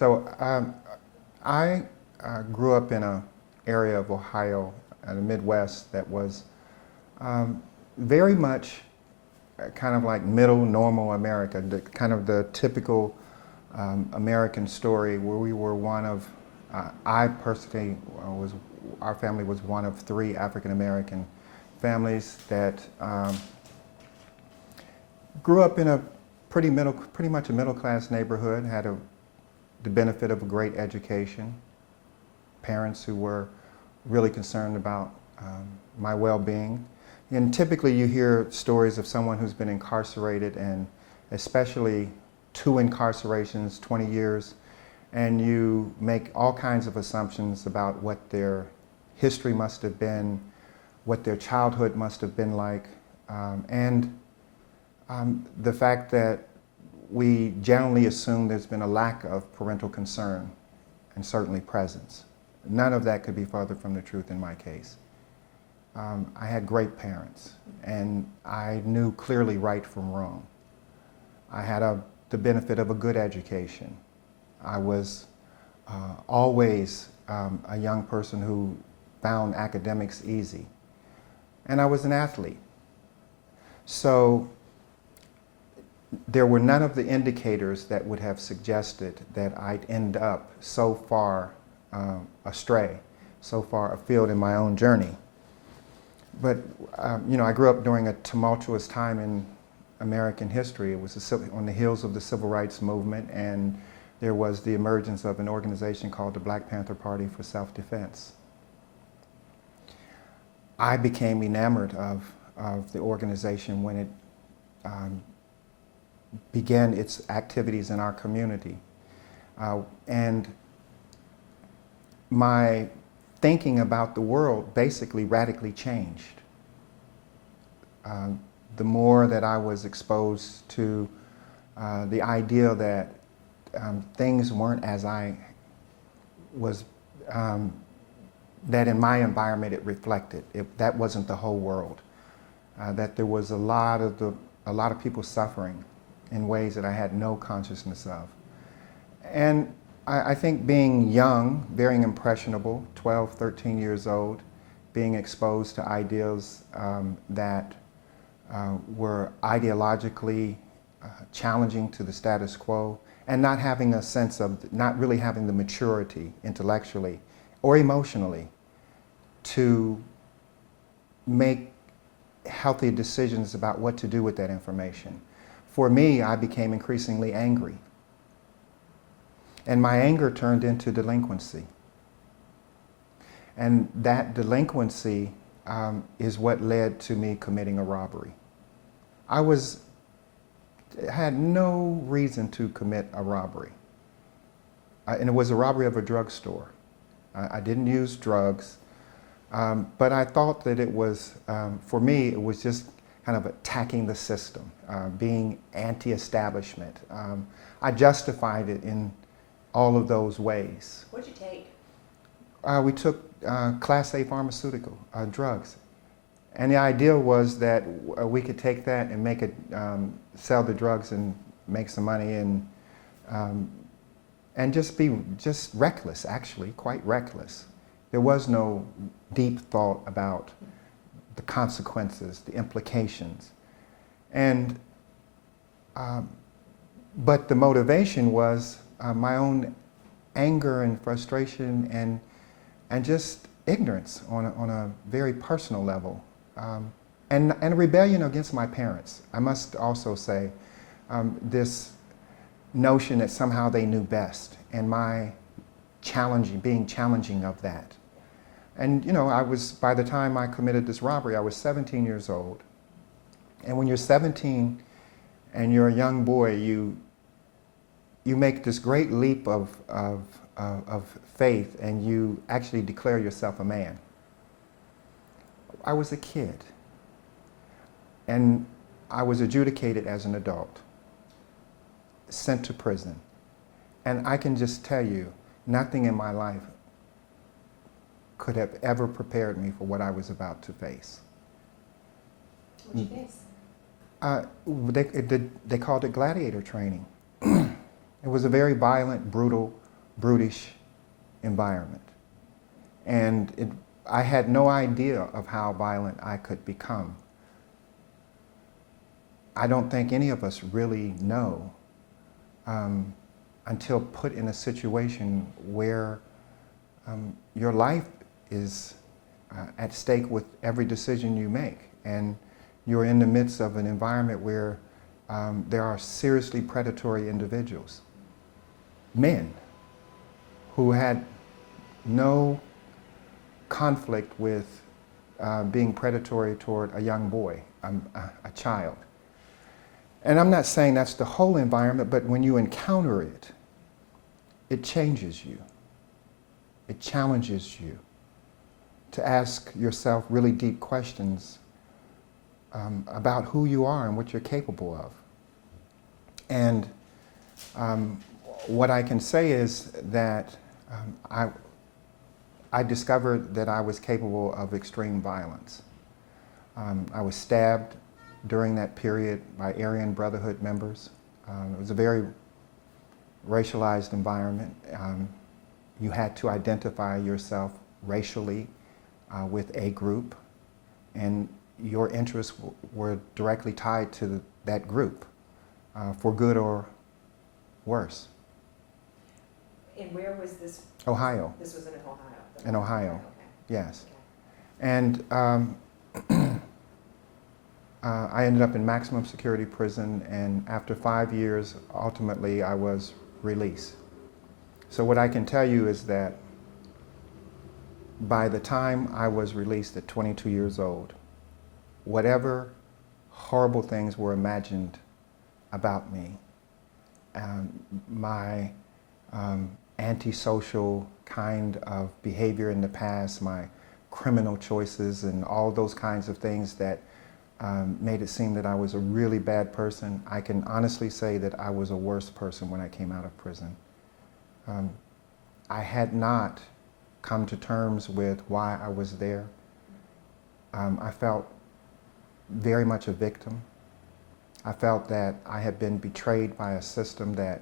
So I grew up in an area of Ohio, in the Midwest, that was very much kind of like middle, normal America, kind of the typical American story where we were one of, I personally our family was one of three African American families that grew up in a pretty much a middle class neighborhood, had the benefit of a great education, parents who were really concerned about my well-being. And typically you hear stories of someone who's been incarcerated, and especially 2 incarcerations, 20 years, and you make all kinds of assumptions about what their history must have been, what their childhood must have been like, and the fact that we generally assume there's been a lack of parental concern and certainly presence. None of that could be further from the truth in my case. I had great parents, and I knew clearly right from wrong. I had the benefit of a good education. I was always a young person who found academics easy. And I was an athlete. So there were none of the indicators that would have suggested that I'd end up so far astray, so far afield in my own journey. But you know, I grew up during a tumultuous time in American history. It was on the heels of the Civil Rights Movement, and there was the emergence of an organization called the Black Panther Party for Self-Defense. I became enamored of the organization when it began its activities in our community. And my thinking about the world basically radically changed. The more that I was exposed to the idea that things weren't as I was, that in my environment it reflected. That wasn't the whole world. That there was a lot of people suffering in ways that I had no consciousness of. And I think being young, very impressionable, 12, 13 years old, being exposed to ideas that were ideologically challenging to the status quo, and not having a sense of, not really having the maturity intellectually or emotionally to make healthy decisions about what to do with that information. For me, I became increasingly angry. And my anger turned into delinquency. And that delinquency is what led to me committing a robbery. I had no reason to commit a robbery. And it was a robbery of a drugstore. I didn't use drugs, but I thought that it was, for me, it was just kind of attacking the system, being anti-establishment. I justified it in all of those ways. What'd you take? We took Class A pharmaceutical drugs. And the idea was that we could take that and make it, sell the drugs and make some money, and just be reckless, actually, quite reckless. There was no deep thought about the consequences, the implications. And, but the motivation was my own anger and frustration and just ignorance on a very personal level. And a rebellion against my parents. I must also say, this notion that somehow they knew best, and my being challenging of that. And you know, by the time I committed this robbery, I was 17 years old. And when you're 17 and you're a young boy, you make this great leap of faith, and you actually declare yourself a man. I was a kid, and I was adjudicated as an adult, sent to prison. And I can just tell you, nothing in my life could have ever prepared me for what I was about to face. What'd you face? They called it gladiator training. It was a very violent, brutal brutish environment. And I had no idea of how violent I could become. I don't think any of us really know until put in a situation where your life is at stake with every decision you make. And you're in the midst of an environment where there are seriously predatory individuals, men, who had no conflict with being predatory toward a young boy, a child. And I'm not saying that's the whole environment, but when you encounter it, it changes you. It challenges you to ask yourself really deep questions about who you are and what you're capable of. And what I can say is that I discovered that I was capable of extreme violence. I was stabbed during that period by Aryan Brotherhood members. It was a very racialized environment. You had to identify yourself racially with a group, and your interests were directly tied to that group, for good or worse. And where was this? Ohio. This was in Ohio. In Ohio, Okay. yes. Okay. And I ended up in maximum security prison, and after 5 years, ultimately, I was released. So what I can tell you is that by the time I was released at 22 years old, whatever horrible things were imagined about me, my antisocial kind of behavior in the past, my criminal choices, and all those kinds of things that made it seem that I was a really bad person, I can honestly say that I was a worse person when I came out of prison. I had not come to terms with why I was there. I felt very much a victim. I felt that I had been betrayed by a system that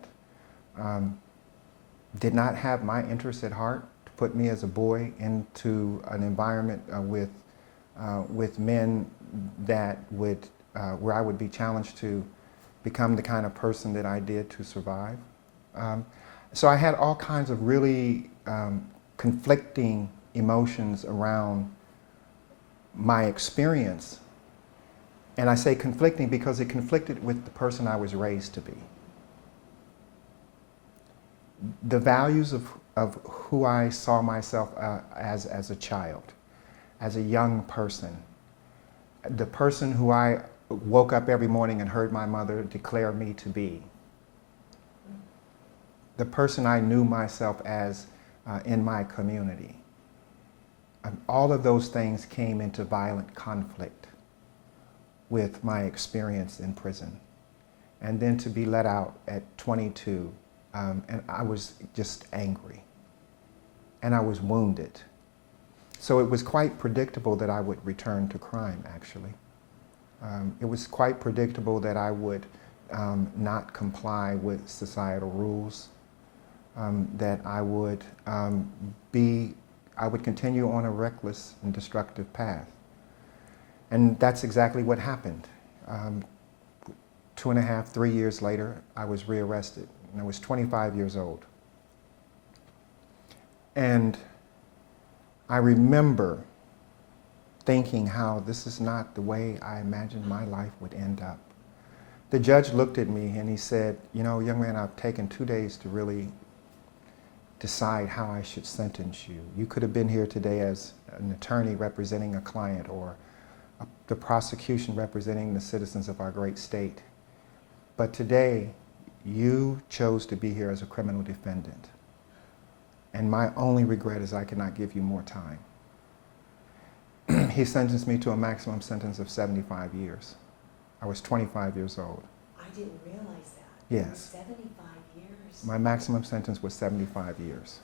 did not have my interests at heart, to put me as a boy into an environment with men that would, where I would be challenged to become the kind of person that I did to survive. So I had all kinds of really conflicting emotions around my experience. And I say conflicting because it conflicted with the person I was raised to be. The values of who I saw myself as a child, as a young person, the person who I woke up every morning and heard my mother declare me to be, the person I knew myself as in my community. All of those things came into violent conflict with my experience in prison. And then to be let out at 22, and I was just angry. And I was wounded. So it was quite predictable that I would return to crime, actually. It was quite predictable that I would not comply with societal rules, that I would continue on a reckless and destructive path. And that's exactly what happened. 2.5, 3 years later, I was rearrested, and I was 25 years old. And I remember thinking how this is not the way I imagined my life would end up. The judge looked at me and he said, you know, young man, I've taken 2 days to really decide how I should sentence you. You could have been here today as an attorney representing a client, or the prosecution representing the citizens of our great state. But today, you chose to be here as a criminal defendant. And my only regret is I cannot give you more time. He sentenced me to a maximum sentence of 75 years. I was 25 years old. I didn't realize that. Yes. 75 years. My maximum sentence was 75 years.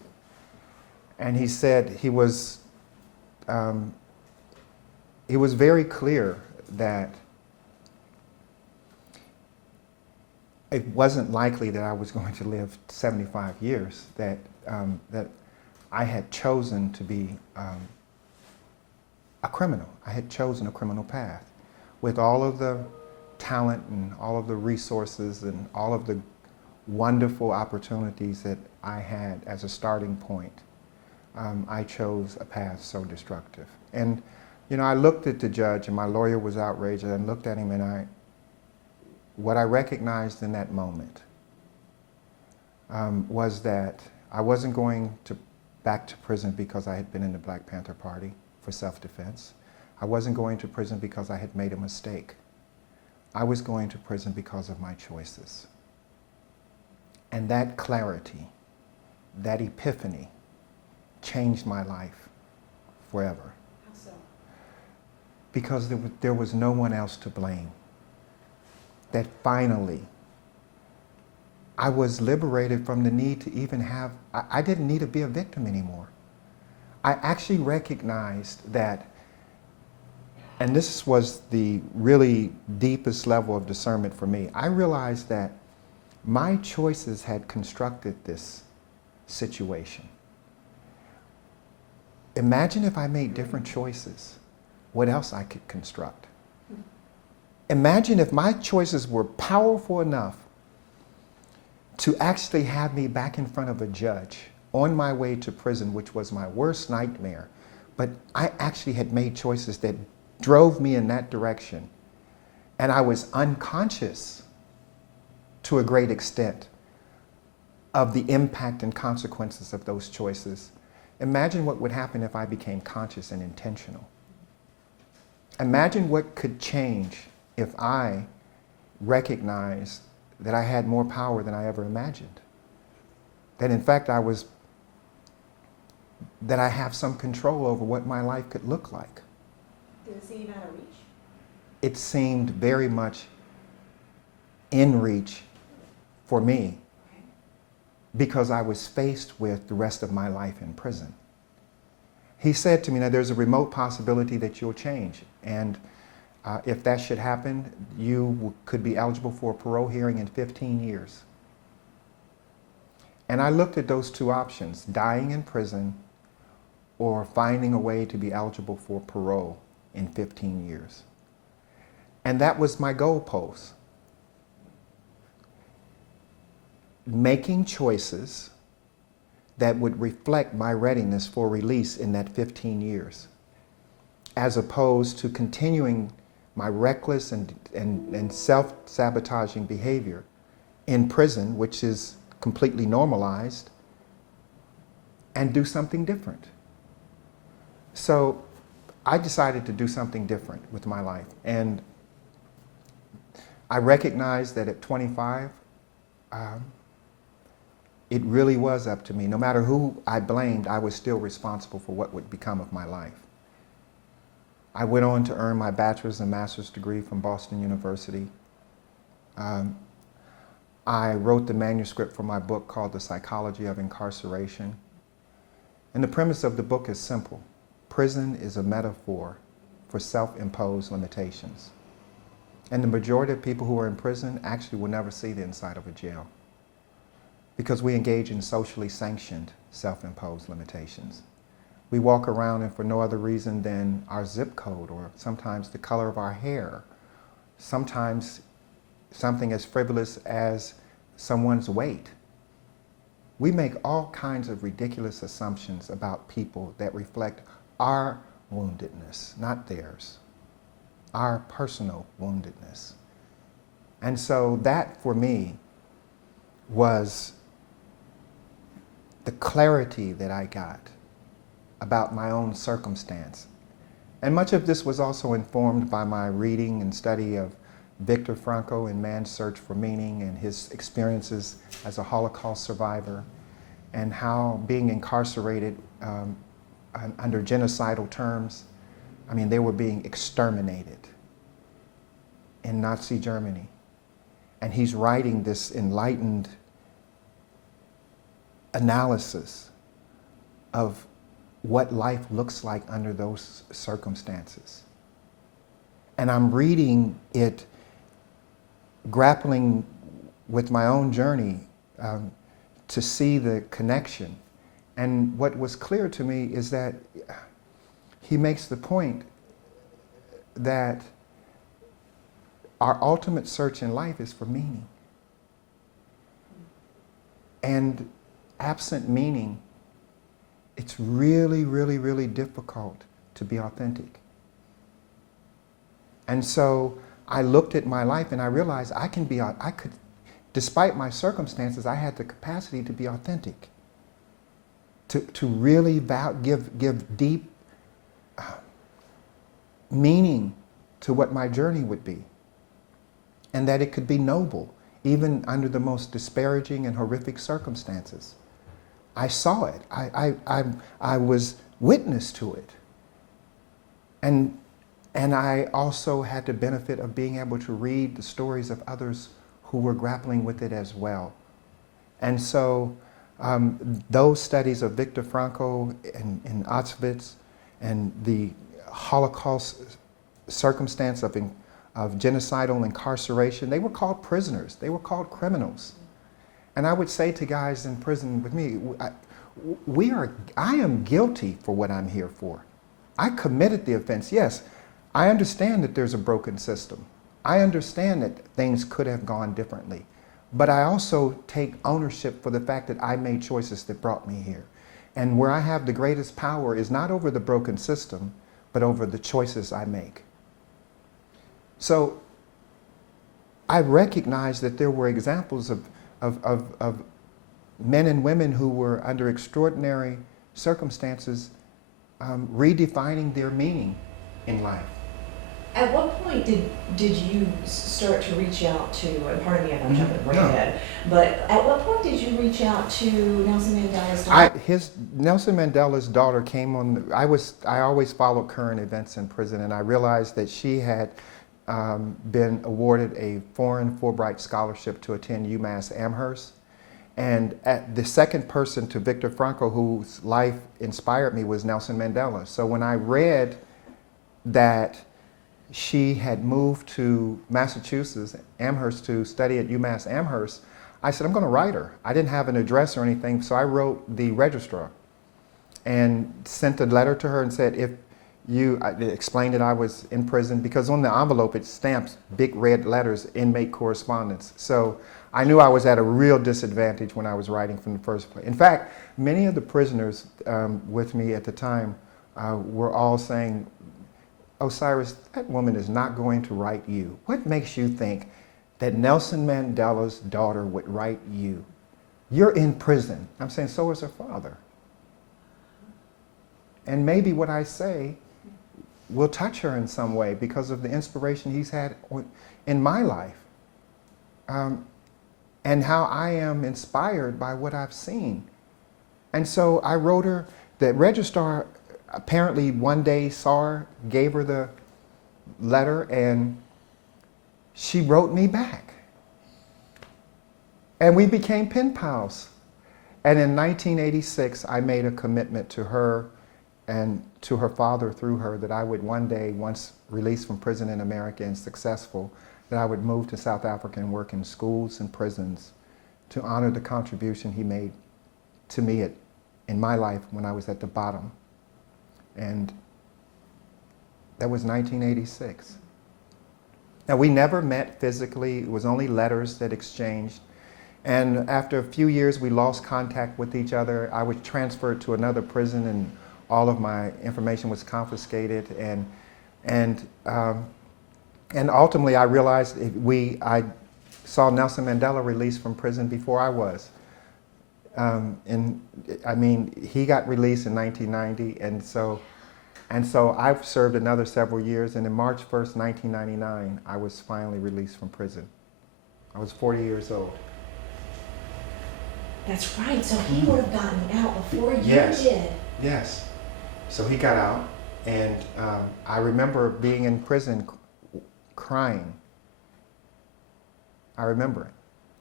And he said he was very clear that it wasn't likely that I was going to live 75 years, that that I had chosen to be a criminal. I had chosen a criminal path with all of the talent and all of the resources and all of the wonderful opportunities that I had as a starting point. I chose a path so destructive. And, you know, I looked at the judge, and my lawyer was outraged, and I looked at him, and what I recognized in that moment was that I wasn't going back to prison because I had been in the Black Panther Party for self-defense. I wasn't going to prison because I had made a mistake. I was going to prison because of my choices. And that clarity, that epiphany, changed my life forever. How so? Because there was no one else to blame. That finally, I was liberated from the need to even have, I didn't need to be a victim anymore. I actually recognized that, and this was the really deepest level of discernment for me. I realized that my choices had constructed this situation. Imagine if I made different choices, what else I could construct. Imagine if my choices were powerful enough to actually have me back in front of a judge on my way to prison, which was my worst nightmare. But I actually had made choices that drove me in that direction. And I was unconscious to a great extent of the impact and consequences of those choices. Imagine what would happen if I became conscious and intentional. Imagine what could change if I recognized that I had more power than I ever imagined. That in fact that I have some control over what my life could look like. Did it seem out of reach? It seemed very much in reach for me because I was faced with the rest of my life in prison. He said to me, now there's a remote possibility that you'll change, and if that should happen, you could be eligible for a parole hearing in 15 years. And I looked at those two options, dying in prison or finding a way to be eligible for parole in 15 years. And that was my goalpost. Making choices that would reflect my readiness for release in that 15 years, as opposed to continuing my reckless and self-sabotaging behavior in prison, which is completely normalized, and do something different. So I decided to do something different with my life. And I recognized that at 25, it really was up to me. No matter who I blamed, I was still responsible for what would become of my life. I went on to earn my bachelor's and master's degree from Boston University. I wrote the manuscript for my book called The Psychology of Incarceration. And the premise of the book is simple. Prison is a metaphor for self-imposed limitations. And the majority of people who are in prison actually will never see the inside of a jail because we engage in socially sanctioned self-imposed limitations. We walk around and for no other reason than our zip code or sometimes the color of our hair, sometimes something as frivolous as someone's weight. We make all kinds of ridiculous assumptions about people that reflect our woundedness, not theirs, our personal woundedness. And so that for me was the clarity that I got about my own circumstance. And much of this was also informed by my reading and study of Viktor Frankl in Man's Search for Meaning and his experiences as a Holocaust survivor and how being incarcerated under genocidal terms, I mean, they were being exterminated in Nazi Germany. And he's writing this enlightened analysis of what life looks like under those circumstances. And I'm reading it, grappling with my own journey to see the connection And what was clear to me is that he makes the point that our ultimate search in life is for meaning. And absent meaning, it's really, really, really difficult to be authentic. And so I looked at my life and I realized I could, despite my circumstances, I had the capacity to be authentic, to really give deep meaning to what my journey would be, and that it could be noble, even under the most disparaging and horrific circumstances. I saw it. I was witness to it. And I also had the benefit of being able to read the stories of others who were grappling with it as well. And so those studies of Viktor Frankl in Auschwitz and the Holocaust circumstance of genocidal incarceration, they were called prisoners. They were called criminals. And I would say to guys in prison with me, I am guilty for what I'm here for. I committed the offense. Yes, I understand that there's a broken system. I understand that things could have gone differently. But I also take ownership for the fact that I made choices that brought me here. And where I have the greatest power is not over the broken system, but over the choices I make. So I recognize that there were examples of men and women who were under extraordinary circumstances redefining their meaning in life. At what point did you start to reach out to, and pardon me if I'm jumping right No. ahead, but at what point did you reach out to Nelson Mandela's daughter? Nelson Mandela's daughter came on. I always followed current events in prison, and I realized that she had been awarded a foreign Fulbright scholarship to attend UMass Amherst. And the second person to Viktor Frankl, whose life inspired me, was Nelson Mandela. So when I read that she had moved to Massachusetts, Amherst, to study at UMass Amherst, I said, I'm going to write her. I didn't have an address or anything, so I wrote the registrar and sent a letter to her and said, I explained that I was in prison, because on the envelope it stamps big red letters, inmate correspondence. So I knew I was at a real disadvantage when I was writing from the first place. In fact, many of the prisoners with me at the time were all saying, Osiris, that woman is not going to write you. What makes you think that Nelson Mandela's daughter would write you? You're in prison. I'm saying, so is her father. And maybe what I say will touch her in some way because of the inspiration he's had in my life. And how I am inspired by what I've seen. And so I wrote her. The registrar apparently one day saw her, gave her the letter, and she wrote me back. And we became pen pals. And in 1986, I made a commitment to her and to her father through her that I would one day, once released from prison in America and successful, that I would move to South Africa and work in schools and prisons to honor the contribution he made to me in my life when I was at the bottom. And that was 1986. Now, we never met physically. It was only letters that exchanged. And after a few years, we lost contact with each other. I was transferred to another prison, and all of my information was confiscated. And ultimately, I realized I saw Nelson Mandela released from prison before I was. He got released in 1990, and so I've served another several years, and in March 1st, 1999, I was finally released from prison. I was 40 years old. That's right, so he would have gotten out before you Yes. did. Yes. So he got out, and I remember being in prison crying. I remember it.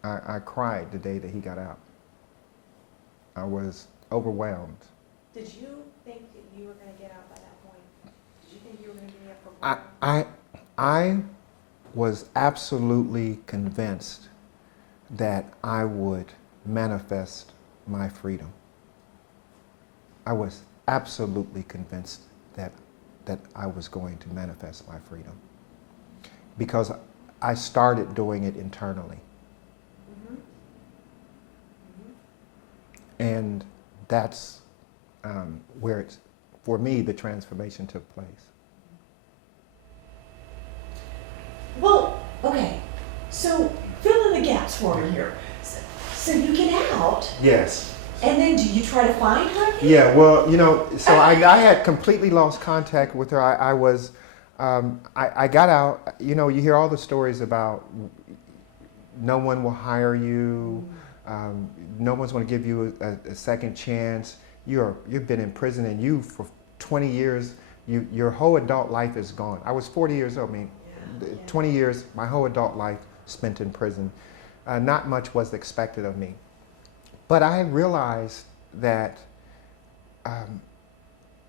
I cried the day that he got out. I was overwhelmed. Did you think that you were going to get out by that point? Did you think you were going to be up for I was absolutely convinced that I would manifest my freedom. I was absolutely convinced that I was going to manifest my freedom, because I started doing it internally. Mhm. And that's where it's, for me, the transformation took place. Well, okay. So fill in the gaps for me here. So you get out, Yes. and then do you try to find her again? Yeah, well, so I had completely lost contact with her. I got out. You hear all the stories about no one will hire you, no one's going to give you a second chance. You've been in prison, and for 20 years, your whole adult life is gone. I was 40 years old. I mean, 20 years, my whole adult life spent in prison. Not much was expected of me. But I realized that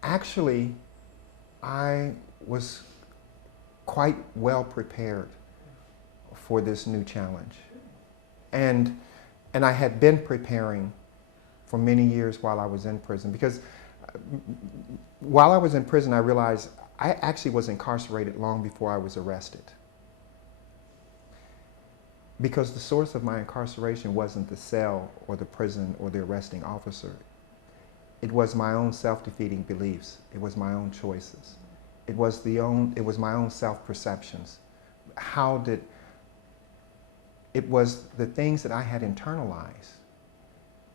actually I was quite well prepared for this new challenge. And I had been preparing for many years while I was in prison, because while I was in prison, I realized I actually was incarcerated long before I was arrested. Because the source of my incarceration wasn't the cell or the prison or the arresting officer. It was my own self-defeating beliefs. It was my own choices. It was my own self-perceptions. It was the things that I had internalized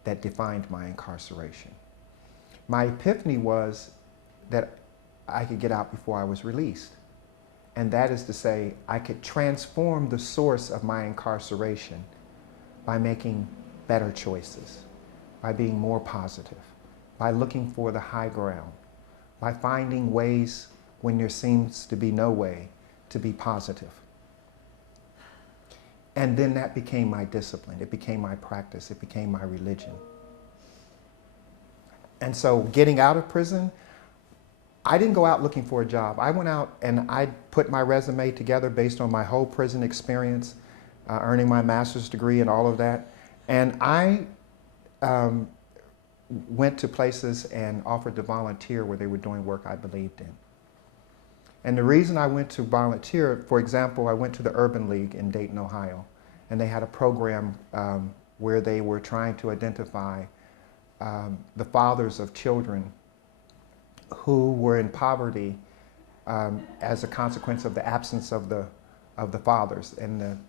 that defined my incarceration. My epiphany was that I could get out before I was released. And that is to say, I could transform the source of my incarceration by making better choices, by being more positive, by looking for the high ground, by finding ways when there seems to be no way to be positive. And then that became my discipline. It became my practice. It became my religion. And so getting out of prison, I didn't go out looking for a job. I went out and I put my resume together based on my whole prison experience, earning my master's degree and all of that. And I went to places and offered to volunteer where they were doing work I believed in. And the reason I went to volunteer, for example, I went to the Urban League in Dayton, Ohio, and they had a program where they were trying to identify the fathers of children who were in poverty as a consequence of the absence of the fathers in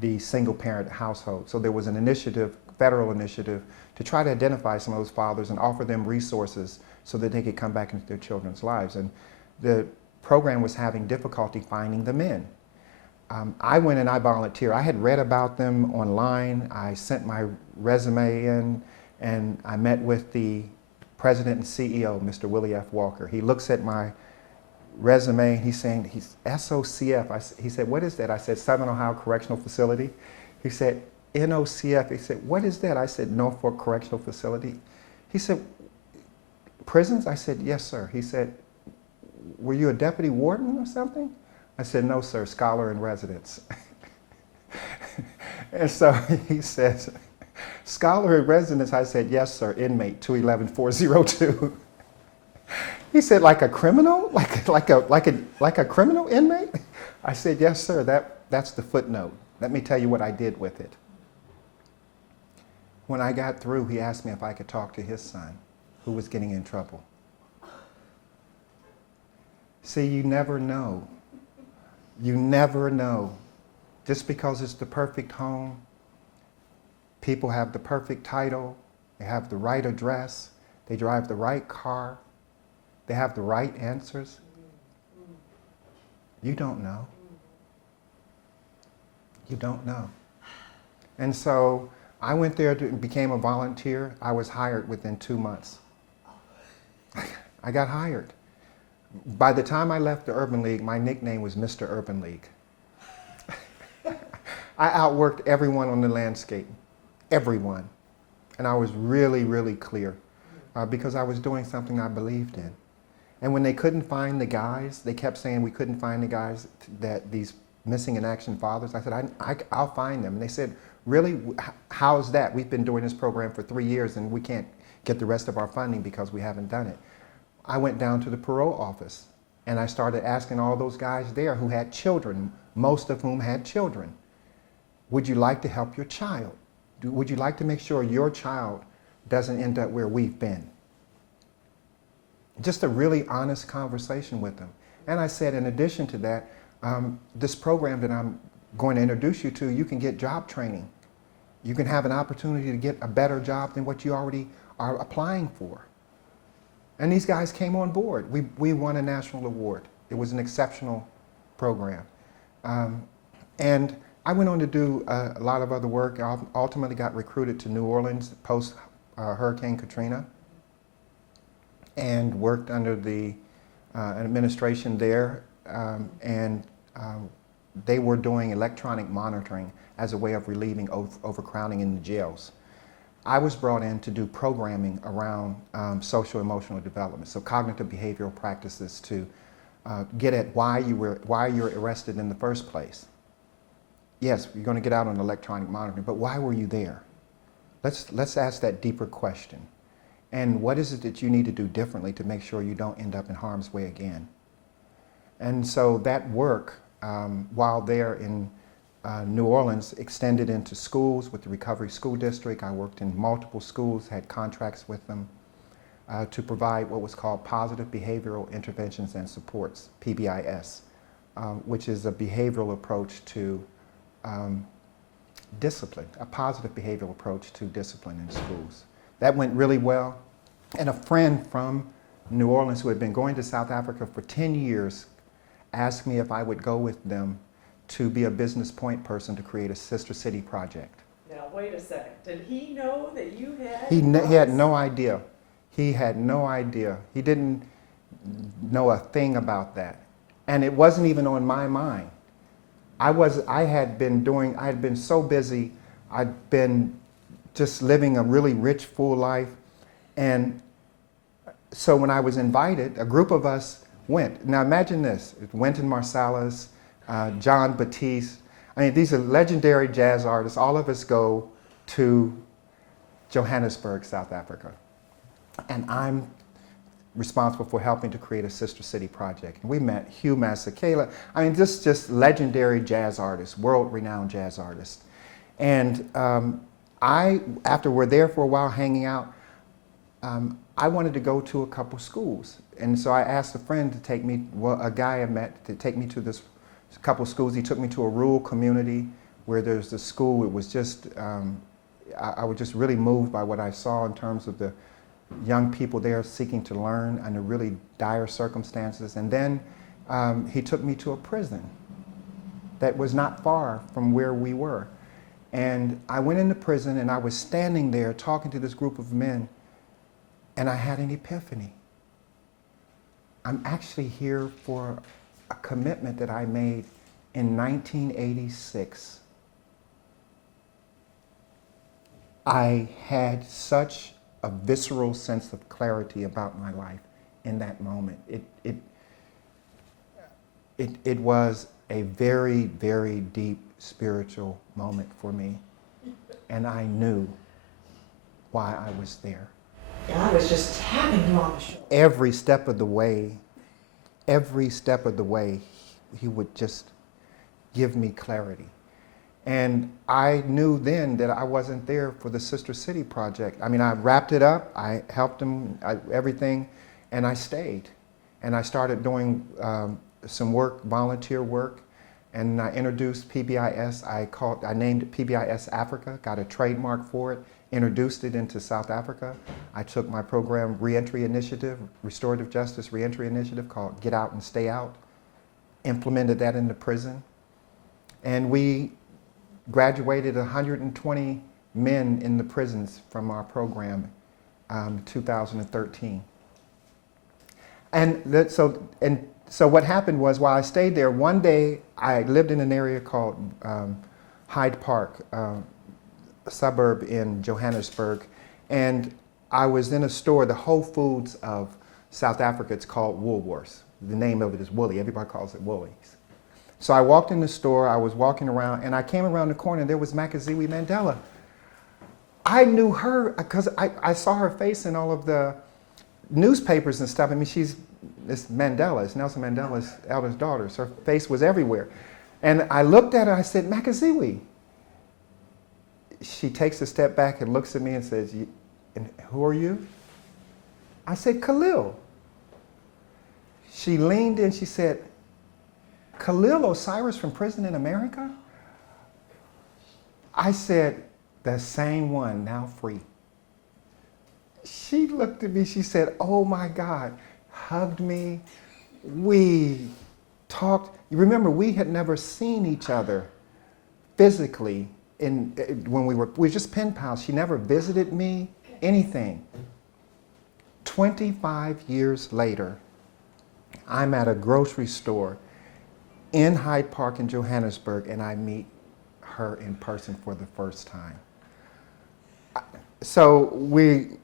the single-parent household. So there was an initiative, federal initiative, to try to identify some of those fathers and offer them resources so that they could come back into their children's lives. And the program was having difficulty finding the men. I went and I volunteered. I had read about them online. I sent my resume in, and I met with the president and CEO, Mr. Willie F. Walker. He looks at my resume, and he's saying, he's SOCF. He said, what is that? I said, Southern Ohio Correctional Facility. He said, NOCF. He said, what is that? I said, Norfolk Correctional Facility. He said, prisons? I said, yes, sir. He said, were you a deputy warden or something? I said, no, sir, scholar in residence. And so he says, scholar in residence? I said, yes, sir, inmate 211402. He said, like a criminal? Like a criminal inmate? I said, yes, sir, that's the footnote. Let me tell you what I did with it. When I got through, he asked me if I could talk to his son, who was getting in trouble. See, you never know. You never know. Just because it's the perfect home, people have the perfect title, they have the right address, they drive the right car, they have the right answers. You don't know. You don't know. And so I went there and became a volunteer. I was hired within 2 months. I got hired. By the time I left the Urban League, my nickname was Mr. Urban League. I outworked everyone on the landscape, everyone. And I was really, really clear because I was doing something I believed in. And when they couldn't find the guys, they kept saying we couldn't find the guys, that these missing in action fathers. I said, I'll find them. And they said, Really? How is that? We've been doing this program for 3 years and we can't get the rest of our funding because we haven't done it. I went down to the parole office and I started asking all those guys there who had children, most of whom had children, would you like to help your child? Would you like to make sure your child doesn't end up where we've been? Just a really honest conversation with them. And I said, in addition to that, this program that I'm going to introduce you to, you can get job training. You can have an opportunity to get a better job than what you already are applying for. And these guys came on board. We won a national award. It was an exceptional program. And I went on to do a lot of other work. I ultimately got recruited to New Orleans post Hurricane Katrina and worked under the administration there. They were doing electronic monitoring as a way of relieving overcrowding in the jails. I was brought in to do programming around social emotional development, so cognitive behavioral practices to get at why you're arrested in the first place. Yes, you're going to get out on electronic monitoring, but why were you there? Let's ask that deeper question. And what is it that you need to do differently to make sure you don't end up in harm's way again? And so that work, while there in New Orleans, extended into schools with the Recovery School District. I worked in multiple schools, had contracts with them to provide what was called Positive Behavioral Interventions and Supports, PBIS, which is a behavioral approach to discipline, a positive behavioral approach to discipline in schools. That went really well. And a friend from New Orleans who had been going to South Africa for 10 years asked me if I would go with them to be a business point person to create a sister city project. Now, wait a second. Did he know that you had? He had no idea. He had no idea. He didn't know a thing about that. And it wasn't even on my mind. I had been so busy. I'd been just living a really rich, full life. And so when I was invited, a group of us went. Now imagine this, Wynton Marsalis, John Batiste. I mean, these are legendary jazz artists. All of us go to Johannesburg, South Africa. And I'm responsible for helping to create a sister city project. And we met Hugh Masekela. I mean, just legendary jazz artists, world-renowned jazz artists. And after we're there for a while hanging out, I wanted to go to a couple schools. And so I asked a friend to take me, a guy I met, to take me to this couple schools. He took me to a rural community where there's a school. It was just, I was just really moved by what I saw in terms of the young people there seeking to learn under really dire circumstances. And then he took me to a prison that was not far from where we were. And I went into prison and I was standing there talking to this group of men, and I had an epiphany. I'm actually here for a commitment that I made in 1986. I had such a visceral sense of clarity about my life in that moment. It was a very, very deep spiritual moment for me. And I knew why I was there. God was just tapping you on the shoulder. Every step of the way, he would just give me clarity. And I knew then that I wasn't there for the Sister City project. I mean, I wrapped it up, I helped them, everything, and I stayed. And I started doing some work, volunteer work, and I introduced PBIS. I named it PBIS Africa, got a trademark for it, introduced it into South Africa. I took my program Reentry Initiative, Restorative Justice Reentry Initiative called Get Out and Stay Out, implemented that into prison. And we graduated 120 men in the prisons from our program in 2013. And so what happened was, while I stayed there, one day I lived in an area called Hyde Park, a suburb in Johannesburg, and I was in a store, the Whole Foods of South Africa. It's called Woolworths. The name of it is Woolly. Everybody calls it Woolies. So I walked in the store, I was walking around, and I came around the corner, and there was Makaziwe Mandela. I knew her because I saw her face in all of the newspapers and stuff. I mean, it's Mandela, it's Nelson Mandela's eldest daughter. So her face was everywhere. And I looked at her, I said, Makaziwe. She takes a step back and looks at me and says, and who are you? I said, Khalil. She leaned in, she said, Khalil Osiris from Prison in America? I said, the same one, now free. She looked at me, she said, oh my God, hugged me. We talked. You remember, we had never seen each other physically when we were just pen pals. She never visited me, anything. 25 years later, I'm at a grocery store in Hyde Park in Johannesburg, and I meet her in person for the first time. So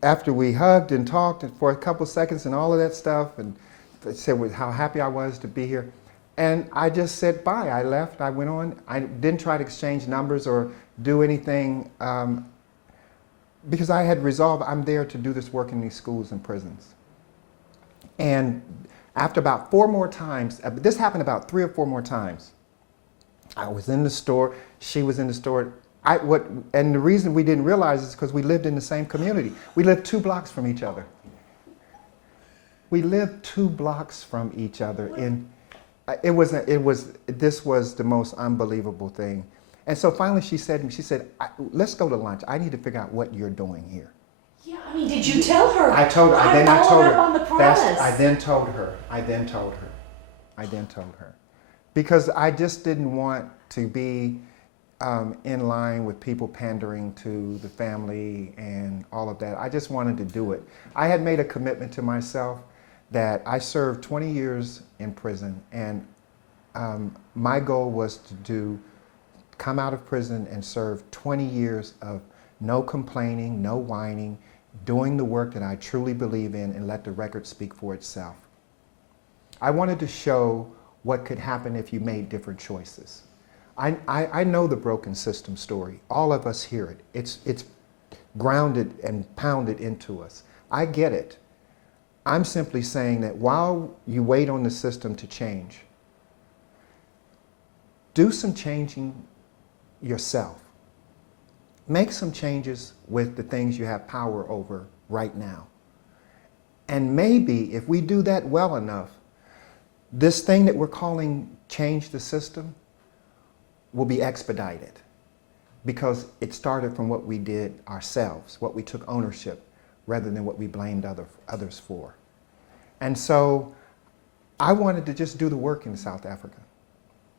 after we hugged and talked for a couple seconds and all of that stuff, and said how happy I was to be here, and I just said bye. I left. I went on. I didn't try to exchange numbers or do anything because I had resolved I'm there to do this work in these schools and prisons. And after about 4 more times, this happened about 3 or 4 more times. I was in the store. She was in the store. And the reason we didn't realize is because we lived in the same community. We lived 2 blocks from each other. We lived 2 blocks from each other. This was the most unbelievable thing. And so finally she said to me, she said, let's go to lunch. I need to figure out what you're doing here. Yeah, I mean, did you tell her? I told her. I told her. On the promise. I then told her. Because I just didn't want to be in line with people pandering to the family and all of that. I just wanted to do it. I had made a commitment to myself that I served 20 years in prison, and my goal was to come out of prison and serve 20 years of no complaining, no whining, doing the work that I truly believe in, and let the record speak for itself. I wanted to show what could happen if you made different choices. I know the broken system story. All of us hear it. It's grounded and pounded into us. I get it. I'm simply saying that while you wait on the system to change, do some changing yourself. Make some changes with the things you have power over right now. And maybe if we do that well enough, this thing that we're calling change the system will be expedited, because it started from what we did ourselves, what we took ownership, rather than what we blamed others for. And so I wanted to just do the work in South Africa.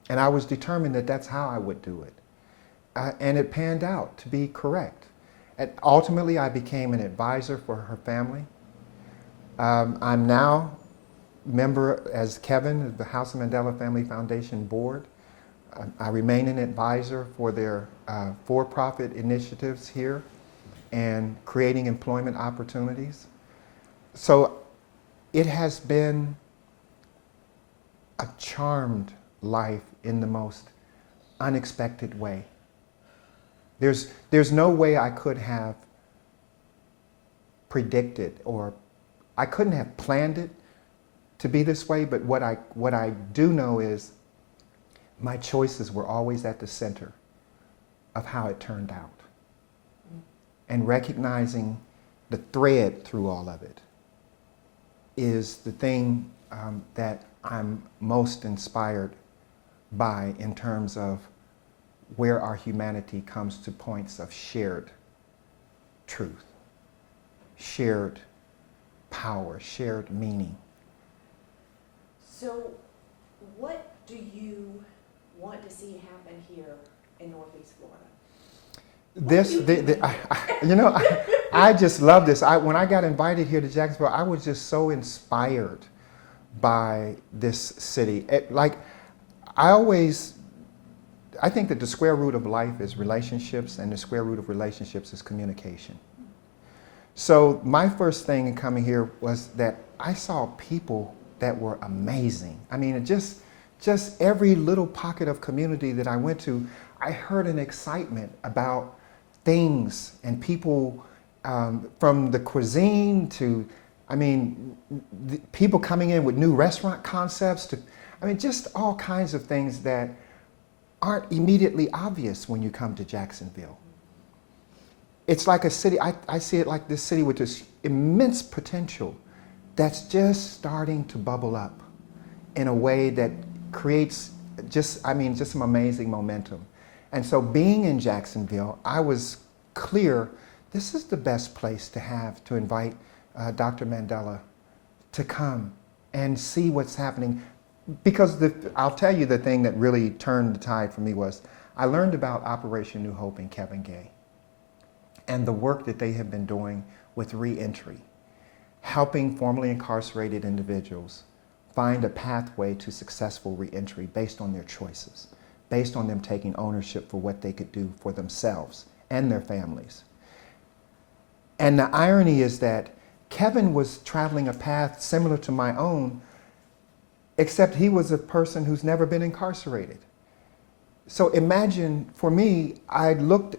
And I was determined that that's how I would do it. And it panned out to be correct. And ultimately, I became an advisor for her family. I'm now member as Kevin of the House of Mandela Family Foundation Board. I remain an advisor for their for-profit initiatives here and creating employment opportunities. So it has been a charmed life in the most unexpected way. There's no way I could have predicted, or I couldn't have planned it to be this way, but what I do know is my choices were always at the center of how it turned out. And recognizing the thread through all of it is the thing that I'm most inspired by in terms of where our humanity comes to points of shared truth, shared power, shared meaning. So what do you want to see happen here in Northeast Florida? I just love this. When I got invited here to Jacksonville, I was just so inspired by this city. I think that the square root of life is relationships, and the square root of relationships is communication. So my first thing in coming here was that I saw people that were amazing. I mean, just just every little pocket of community that I went to, I heard an excitement about things and people, from the cuisine to, I mean, people coming in with new restaurant concepts to, I mean, just all kinds of things that aren't immediately obvious when you come to Jacksonville. It's like a city, I see it like this city with this immense potential that's just starting to bubble up in a way that creates just some amazing momentum. And so being in Jacksonville, I was clear, this is the best place to invite Dr. Mandela to come and see what's happening. Because I'll tell you the thing that really turned the tide for me was, I learned about Operation New Hope and Kevin Gay and the work that they have been doing with reentry, helping formerly incarcerated individuals find a pathway to successful reentry based on their choices, based on them taking ownership for what they could do for themselves and their families. And the irony is that Kevin was traveling a path similar to my own, except he was a person who's never been incarcerated. So imagine, for me, I looked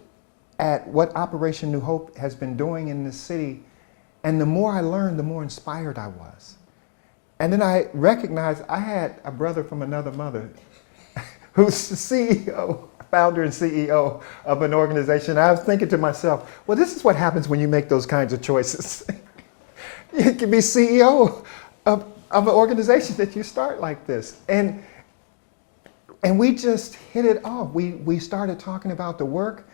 at what Operation New Hope has been doing in this city, and the more I learned, the more inspired I was. And then I recognized I had a brother from another mother who's the CEO, founder and CEO of an organization. I was thinking to myself, well, this is what happens when you make those kinds of choices. You can be CEO of an organization that you start like this. And we just hit it off. We started talking about the work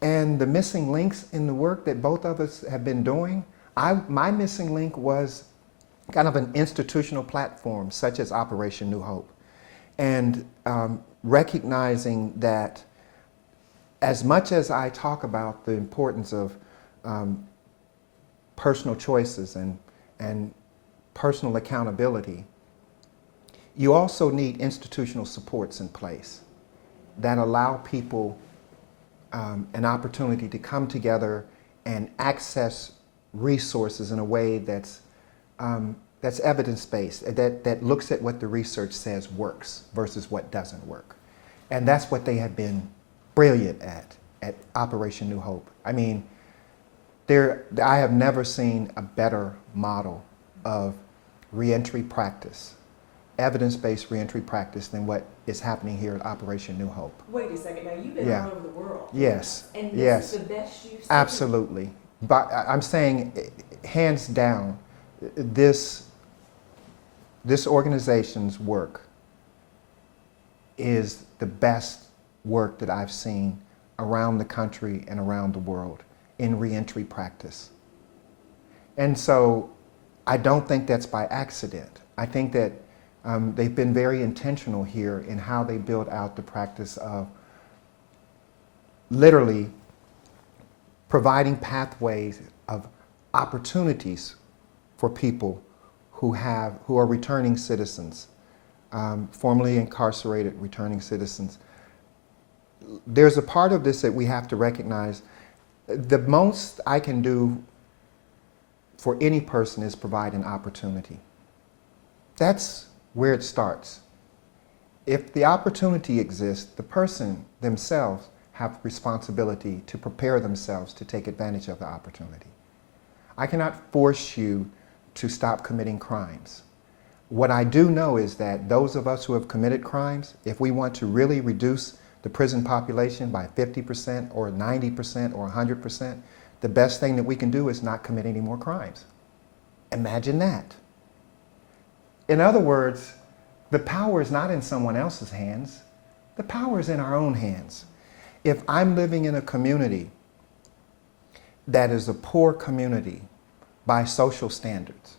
and the missing links in the work that both of us have been doing. My missing link was kind of an institutional platform such as Operation New Hope. And recognizing that as much as I talk about the importance of personal choices and personal accountability, you also need institutional supports in place that allow people an opportunity to come together and access resources in a way that's evidence-based, that looks at what the research says works versus what doesn't work. And that's what they have been brilliant at Operation New Hope. I mean, I have never seen a better model of reentry practice, evidence-based reentry practice, than what is happening here at Operation New Hope. Wait a second, now you've been all over the world. Yes. And this yes. is the best you've seen? Absolutely. But I'm saying, hands down, this organization's work is the best work that I've seen around the country and around the world in reentry practice. And so I don't think that's by accident. I think that they've been very intentional here in how they build out the practice of literally providing pathways of opportunities for people who are returning citizens, formerly incarcerated returning citizens. There's a part of this that we have to recognize. The most I can do for any person is provide an opportunity. That's where it starts. If the opportunity exists, the person themselves have responsibility to prepare themselves to take advantage of the opportunity. I cannot force you to stop committing crimes. What I do know is that those of us who have committed crimes, if we want to really reduce the prison population by 50% or 90% or 100%, the best thing that we can do is not commit any more crimes. Imagine that. In other words, the power is not in someone else's hands. The power is in our own hands. If I'm living in a community that is a poor community by social standards,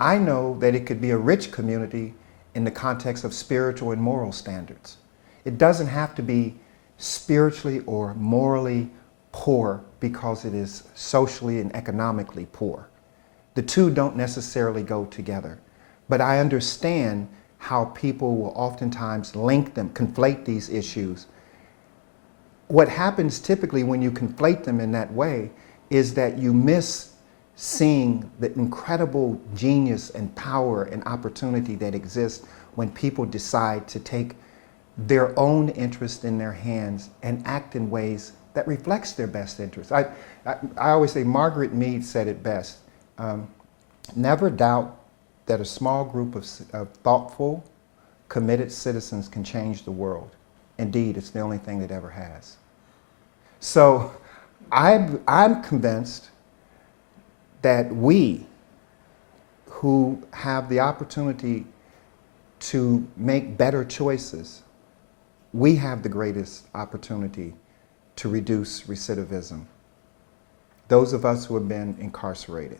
I know that it could be a rich community in the context of spiritual and moral standards. It doesn't have to be spiritually or morally poor because it is socially and economically poor. The two don't necessarily go together. But I understand how people will oftentimes link them, conflate these issues. What happens typically when you conflate them in that way is that you miss seeing the incredible genius and power and opportunity that exists when people decide to take their own interest in their hands and act in ways that reflects their best interest. I always say, Margaret Mead said it best, never doubt that a small group of thoughtful, committed citizens can change the world. Indeed, it's the only thing that ever has. So I'm convinced that we who have the opportunity to make better choices, we have the greatest opportunity to reduce recidivism. Those of us who have been incarcerated.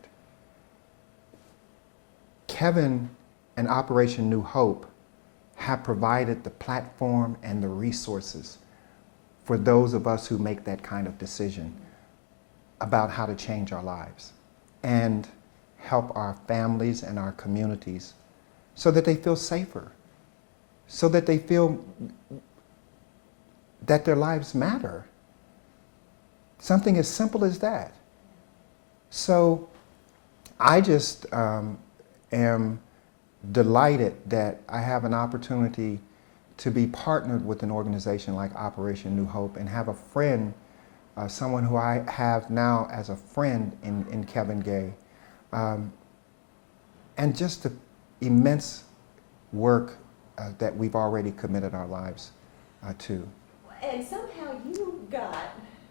Kevin and Operation New Hope have provided the platform and the resources for those of us who make that kind of decision about how to change our lives and help our families and our communities so that they feel safer, so that they feel that their lives matter. Something as simple as that. So I just am delighted that I have an opportunity to be partnered with an organization like Operation New Hope and have a friend, someone who I have now as a friend in Kevin Gay, and just the immense work that we've already committed our lives to. And somehow you got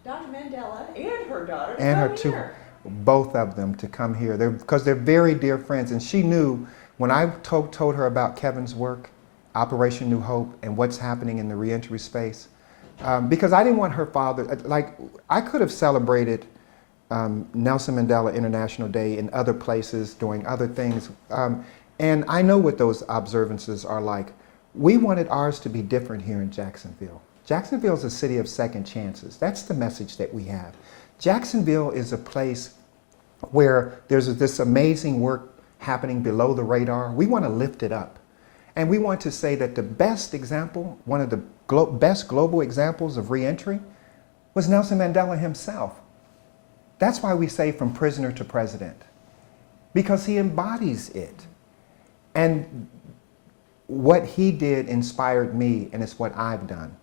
Dr. Mandela and her daughter to And her come two, here. both of them to come here. Because they're very dear friends. And she knew when I told her about Kevin's work, Operation New Hope, and what's happening in the reentry space, because I didn't want her father, like I could have celebrated Nelson Mandela International Day in other places, doing other things. And I know what those observances are like. We wanted ours to be different here in Jacksonville. Jacksonville is a city of second chances. That's the message that we have. Jacksonville is a place where there's this amazing work happening below the radar. We want to lift it up. And we want to say that the best example, one of the best global examples of reentry was Nelson Mandela himself. That's why we say from prisoner to president, because he embodies it. And what he did inspired me, and it's what I've done.